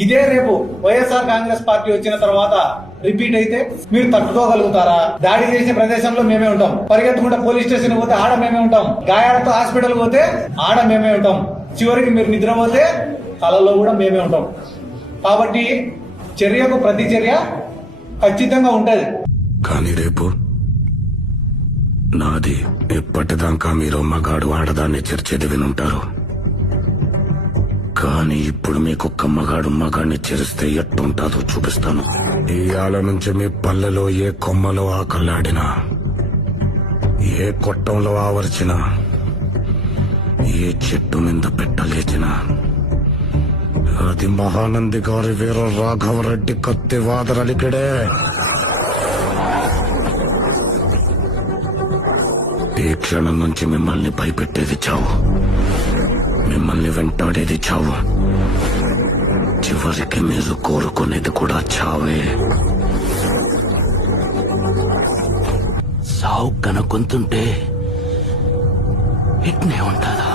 ఇదే రేపు వైఎస్ఆర్ కాంగ్రెస్ పార్టీ వచ్చిన తర్వాత రిపీట్ అయితే మీరు తట్టుకోగలుగుతారా? దాడి చేసే ప్రదేశంలో మేమే ఉంటాం, పరిగెత్తుకుంటే పోలీస్ స్టేషన్ పోతే ఆడ మేమే ఉంటాం, గాయాలతో హాస్పిటల్ పోతే ఆడ మేమే ఉంటాం, చివరికి మీరు నిద్రపోతే కళల్లో కూడా మేమే ఉంటాం. కాబట్టి చర్యకు ప్రతి చర్య ఖచ్చితంగా ఉంటది. కానీ రేపు నాది ఎప్పటిదాకా మీరు మగాడు ఆడదాన్ని చర్చేది వినుంటారు. కానీ ఇప్పుడు మీకొక్క మగాడు మగాడిని చేరిస్తే ఎట్టుంటాదో చూపిస్తాను. ఇయాల నుంచి మీ పల్లెలో ఏ కొమ్మలో ఆకల్లాడినా, ఏ కొట్టంలో ఆవర్చినా, ఏ చెట్టు మీద పెట్టలేచినా అది మహానంది గారి వీర రాఘవరెడ్డి కత్తి వాదనలికడే. ఈ క్షణం నుంచి మిమ్మల్ని భయపెట్టేది చావు, మిమ్మల్ని వెంటాడేది చావు, చివరికి మీరు కోరుకునేది కూడా చావే. సావు కనుక్కుంటుంటే ఇట్నే ఉంటుందా?